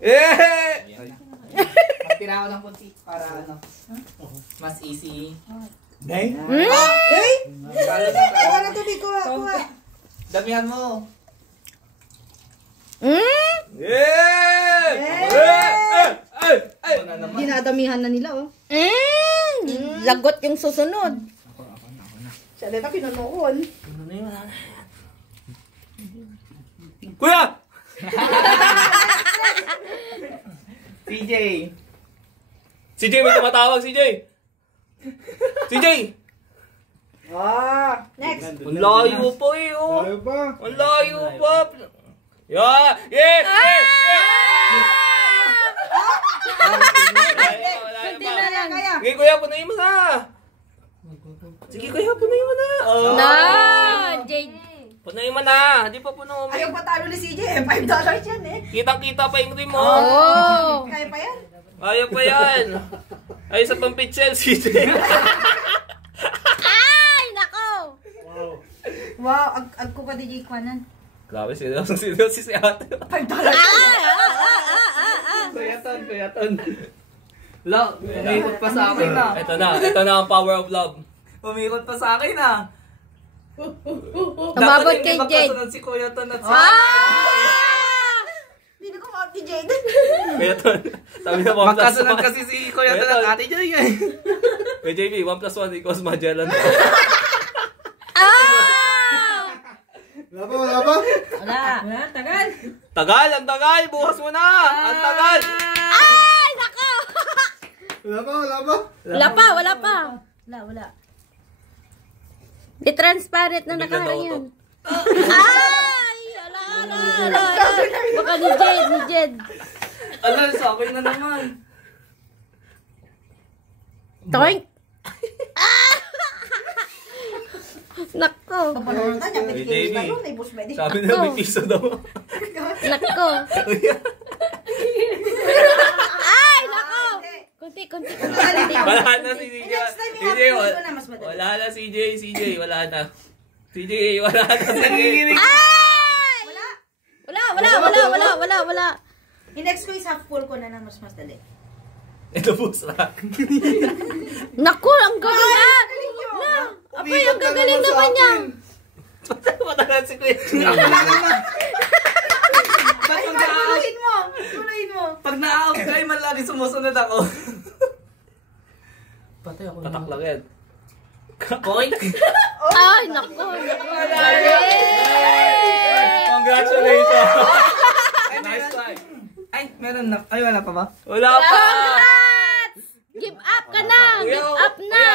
Eh! Magtira ako ng punti para ano, mas easy. Nay? Hey! Talo na Kuha talo. na tubig, kuha. Damihan mo. Yeah! Ako na naman. Dinadamihan na nila, oh. Lagot yung susunod. Siya dito pinunoon. Ano na yun? Kuya! CJ. CJ, may tumatawag, CJ! CJ! Next. Ang layo pa eh, oh! Ayaw pa. Ang layo pa! Yeah! Yeah! Yeah! Kunti na lang. Kaya. Sige, kuya, punuin mo na! Sige, kuya, punuin mo na! Oh. No! Jade. Punuin mo na! Di pa puno. Ayaw patalo ni CJ. $5 yan eh. Kitang-kita pa yung rim mo. Oh! Kaya pa yan. Ayaw pa yan. Ay, sa pampitsel, CJ. Ay! Nako! Wow, agko pa DJ Kwanan. Grabe, seryoso si ate. $5. Kuya Ton. Lo, umikot pa sa akin na. Ito na ang power of love. Umikot pa sa akin na. Umabot kay Jade. Magkasunod si Kuya Ton at si... Hindi ko ma DJ. Kaya to, sabi na 1 plus 1. Magkasunod kasi si Kuya Ton at Ate Joy eh. Kaya JB, 1 plus 1 equals Magellan. Wala pa, wala pa. Wala, tagal. Tagal, ang tagal! Bukas mo na! Ang tagal! Ay! Nako! Wala pa, wala pa. Wala pa. Wala. Di transparent na Biglang nakaharang yan. nautot. Ay! Ala. Baka ni Jed. Ala, sa akin na naman. Toink! Nako! Papanunan niya. Hey, May JB. yun. May bus pwede. Sabi na may piso daw. Nako! Ay! Nako! Kunti. Wala na si CJ. Next time, CJ, i-upload ko na mas madali. wala na CJ, wala na. CJ, wala na. Ay! Wala. I-next ko is half full ko na mas dali. Ito po sa Naku! Ang galing na! Apay, ang gagaling naman niya! matagal si Kuya. Ba't pag na-out? Tuloyin mo. Pag na-out ka, man lagi sumusunod ako. Patay ako. Tatak lang yan. Oink! Ay, naku! Congratulations! Nice try. Ay, meron na. Ay, wala pa ba? Wala pa! Congrats! Give up ka na! Give up na!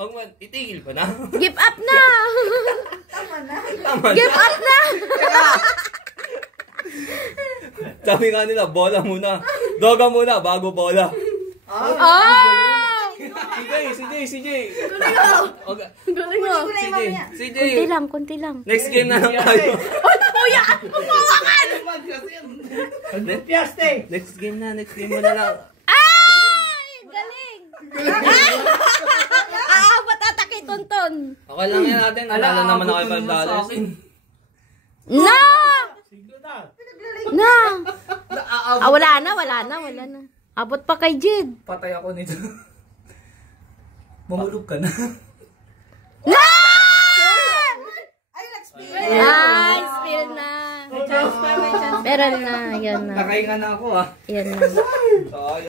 Huwag man, itigil pa na. Give up na! Tama na. Tama na. Give up na! Sabi nga nila, bola muna. Doga muna, bago bola. Oh! CJ. Okay. Galing mo! Kulay mamaya. CJ. Kunti lang. Next game na lang tayo. Next game mo na lang. Ay! Galing! Aabot ata kay Tonton. Okay lang yan natin. Alala naman ako kay $5. No! No! Wala na. Abot pa kay Jed. Patay ako nito. Mamulog ka na. No! Ay, nag-spill. Ay, spill na. Meron na. Yan na. Nakahinga na ako ah. Yan na.